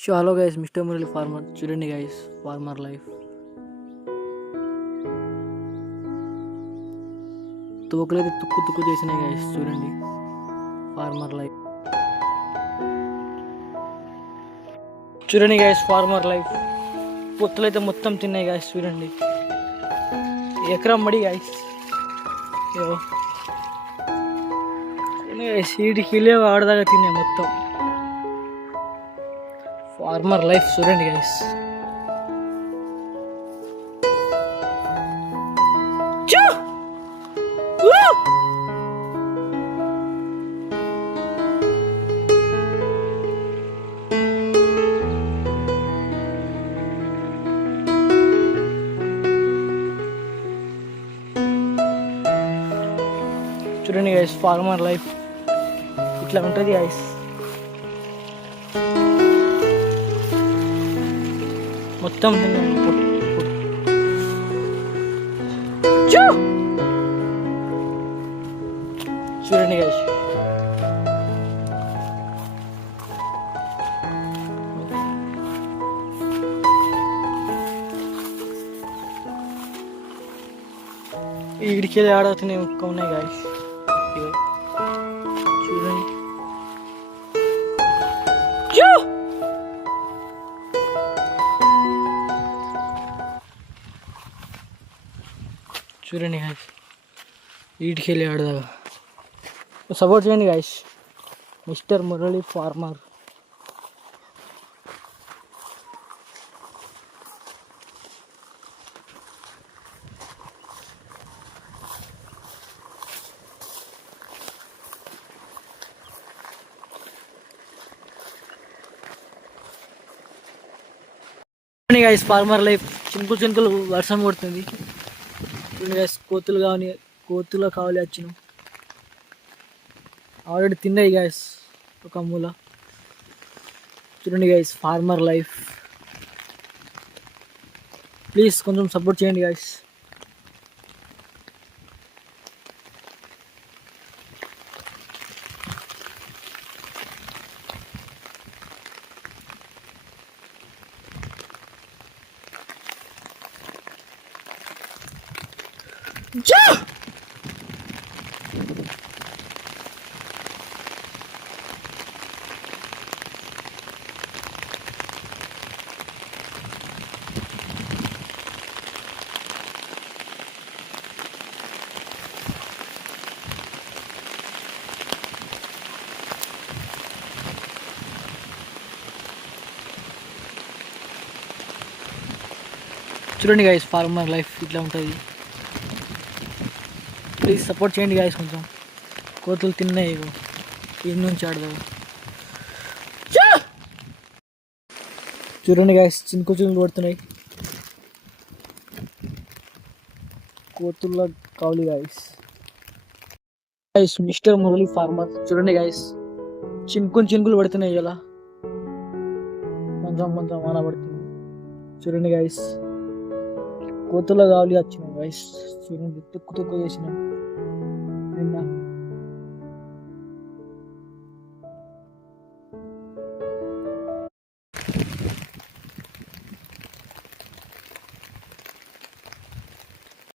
So hello guys, mister Murali farmer. చూడండి guys, farmer life. తోకలైతే తుక్కు తుక్కు చేసినాయి గైస్. చూడండి ఫార్మర్ లైఫ్. చూడండి గైస్, ఫార్మర్ లైఫ్. పొత్తులైతే మొత్తం తిన్నాయి గైస్. చూడండి ఎకరం మడి గైస్. సీడికి ఆడదాకా తిన్నాయి మొత్తం. ఫార్మర్ లైఫ్ చూడండి గైస్. చూడండి గైస్, ఫార్మర్ లైఫ్ ఇట్లా ఉంటుంది గైస్. మొత్తం చూడండి గైస్. ఈడికెళ్ళి ఆడుతున్నాయి ఒక్క ఉన్నాయి గాయస్. చూడండి చూడండి గాయస్, ఈడికెళ్ళి ఆడదాగా. సపోర్ట్ చేయండి గాయస్, మిస్టర్ మురళి ఫార్మర్. చూడండి గాయస్, ఫార్మర్ లైఫ్. చినుకులు చినుకులు వర్షం కొడుతుంది. చూడండి గాయస్, కోతులు కావాలి వచ్చినాం. ఆల్రెడీ తిన్నాయి గాయస్ ఒక మూల. చూడండి గాయస్, ఫార్మర్ లైఫ్. ప్లీజ్ కొంచెం సపోర్ట్ చేయండి గాయస్. చూడండి గాయస్, ఫార్మర్ లైఫ్ ఇట్లా ఉంటుంది. ప్లీజ్ సపోర్ట్ చేయండి గాయస్. కొంచెం కోతులు తిన్నాయి ఇంటి నుంచి ఆడదాం. చూడండి గాయస్, చినుకులు పడుతున్నాయి. కోతుల కావాలి గాయస్. Mister Murali farmer. చూడండి గాయస్, చినుకులు పడుతున్నాయి. ఇలా కొంచెం కొంచెం వాన పడుతుంది. చూడండి గాయస్, కోతుల కావాలి వచ్చినాయి గాయస్. చూడండి తుక్కు చేసినాం నిన్న.